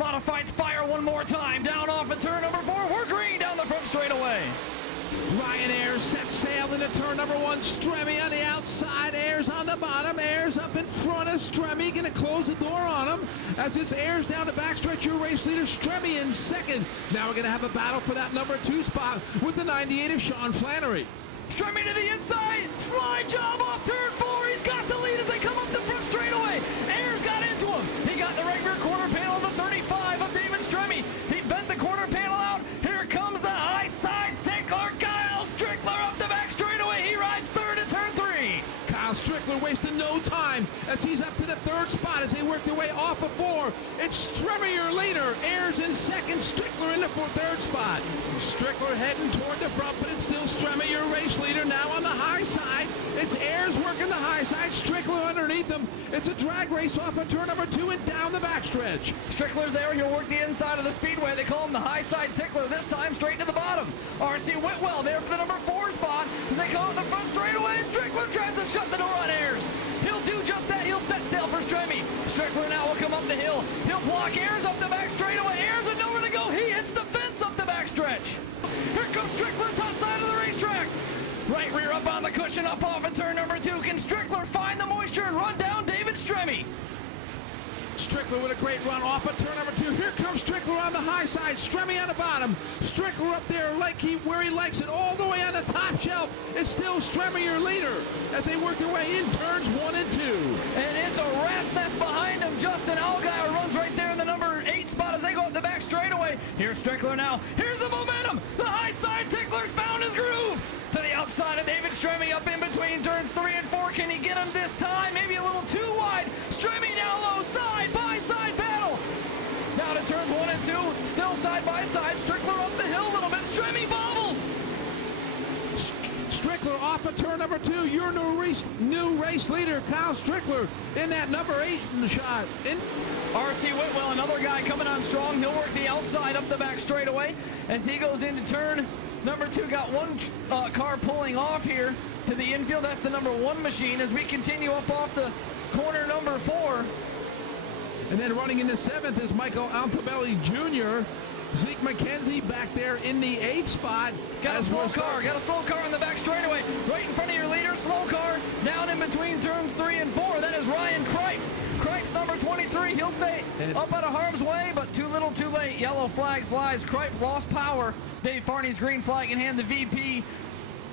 Modifieds fire one more time. Down off of turn number 4. We're green down the front straightaway. Ryan Ayers sets sail into turn number 1. Stremme on the outside. Ayers on the bottom. Ayers up in front of Stremme. Going to close the door on him as it's Ayers down the backstretch. Your race leader Stremme in second. Now we're going to have a battle for that number 2 spot with the 98 of Sean Flannery. Stremme to the inside. Slide job off turn 4. He's got the lead as they come up the front straightaway. Ayers got into him. He got the right rear quarter panel of the 35 of David Stremme. He bent the quarter panel out. Here comes the high side tickler. Kyle Strickler up the back straightaway. He rides third at turn 3. Kyle Strickler wasting no time as he's up to the 3rd spot as they work their way off of 4. It's Stremme your leader. Ayers in second. Strickler in the 3rd spot. Strickler heading toward the front, but it's still Stremme your race leader. Now on the high side, it's Ayers working the high side. Strickler underneath him. It's a drag race off of turn number 2 and down the backstretch. Strickler's there. He'll work the inside of the speedway. They call him the high side tickler. This time straight to the bottom. R.C. Whitwell there for the number 4 spot as they come up the front straightaway. Strickler tries to shut the door on Ayers. He'll do just that. He'll set sail for Stremme. Strickler now will come up the hill. He'll block Ayers up the back straightaway. Ayers with nowhere to go. He hits the fence up the backstretch. Here comes Strickler, top side of the racetrack. Right rear up on the cushion, up off of turn number 2. Can Strickler find the moisture and run down David Stremme? Strickler with a great run off of turn number 2. Here comes Strickler on the high side. Stremme on the bottom. Strickler up there where he likes it, all the way on the top shelf. It's still Stremme your leader as they work their way in turns 1 and 2. And it's a rat's nest behind him. Justin Allgaier runs right there in the number 8 spot as they go up the back straightaway. Here's Strickler now. Here's the momentum. The high side tickler's found his groove. To the outside of David Stremme up in between turns 3 and 4. Can he get him this time? Maybe a little too wide. Stremme down low, side by side battle. Down to turns 1 and 2. Still side by side. Strickler up the hill a little bit. Stremme bobbles. Strickler off of turn number 2. Your new race leader, Kyle Strickler, in that number 8 shot. R.C. Whitwell, another guy coming on strong. He'll work the outside up the back straightaway as he goes into turn number 2. Got one car pulling off here to the infield. That's the number 1 machine as we continue up off the corner number 4. And then running in the 7th is Michael Altobelli Jr. Zeke McKenzie back there in the 8th spot. Got a slow car in the back straightaway. Right in front of your leader, slow car. Down in between turns 3 and 4. That is Ryan Kripe. Kripe's number 23. He'll stay up out of harm's way, but too little too late. Yellow flag flies. Kripe lost power. Dave Farney's green flag in hand. The VP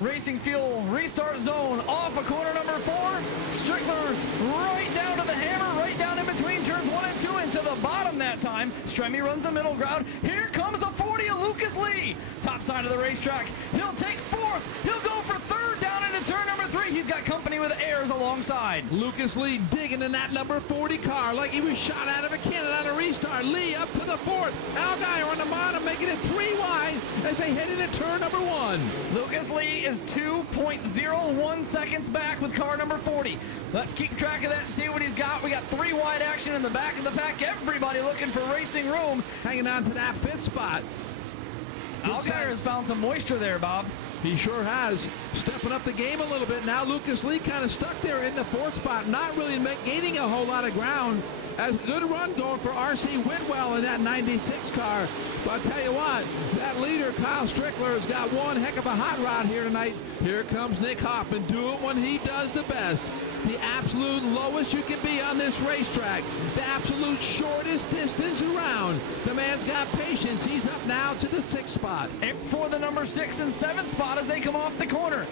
Racing Fuel restart zone off of corner number 4. Strickler right down to the hammer, right down in between turns 1 and 2 into the bottom that time. Stremme runs the middle ground. Here comes the 40 of Lucas Lee. Top side of the racetrack. He'll take 4th. He'll go for 3rd down into turn number 3. He's got company with Ayers alongside. Lucas Lee digging in that number 40 car like he was shot out of a cannon on a restart. Lee up to the 4th. Allgaier on the bottom making it 3 wide as they head into turn number 1. Lucas Lee is 2.01 seconds back with car number 40. Let's keep track of that and see what he's got. We got 3 wide action in the back of the pack. Everybody looking for racing room. Hanging on to that 5th spot. Allgaier has found some moisture there, Bob. He sure has. Stepping up the game a little bit. Now Lucas Lee kind of stuck there in the 4th spot, not really gaining a whole lot of ground. As a good run going for R.C. Whitwell in that 96 car. But I'll tell you what, that leader, Kyle Strickler, has got one heck of a hot rod here tonight. Here comes Nick Hoffman, doing what he does the best. The absolute lowest you can be on this racetrack. The absolute shortest distance around. The man's got patience. He's up now to the 6th spot. And for the number 6 and 7th spot as they come off the corner.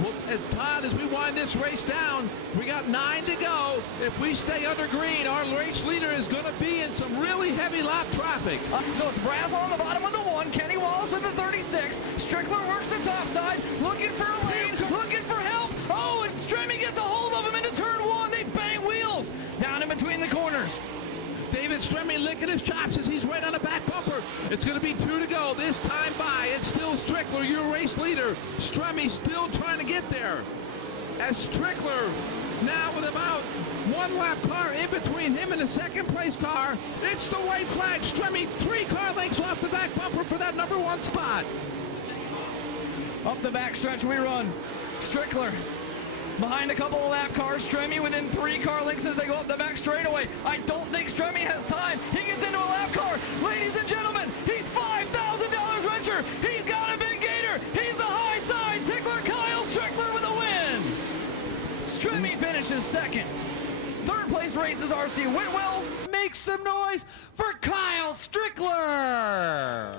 Well, Todd, as we wind this race down, we got 9 to go. If we stay under green, our race leader is going to be in some really heavy lap traffic. So it's Brazel on the bottom with the 1, Kenny Wallace with the 36. Strickler works the top side, looking for a lane, looking for help. Oh, and Stremme gets a hold of him into turn 1. They bang wheels down in between the corners. David Stremme licking his chops as he's right on the back bumper. It's going to be 2 to go. This time by, it's still Strickler, your race leader. Stremme still trying to get there. As Strickler, now with about 1 lap car in between him and the 2nd place car. It's the white flag. Stremme 3 car lengths off the back bumper for that number 1 spot. Up the back stretch we run. Strickler behind a couple of lap cars. Stremme within 3 car lengths as they go up the back straightaway. I don't think Stremme has time. He gets into a lap car. Trimmy finishes second. Third place races RC Whitwell. Make some noise for Kyle Strickler.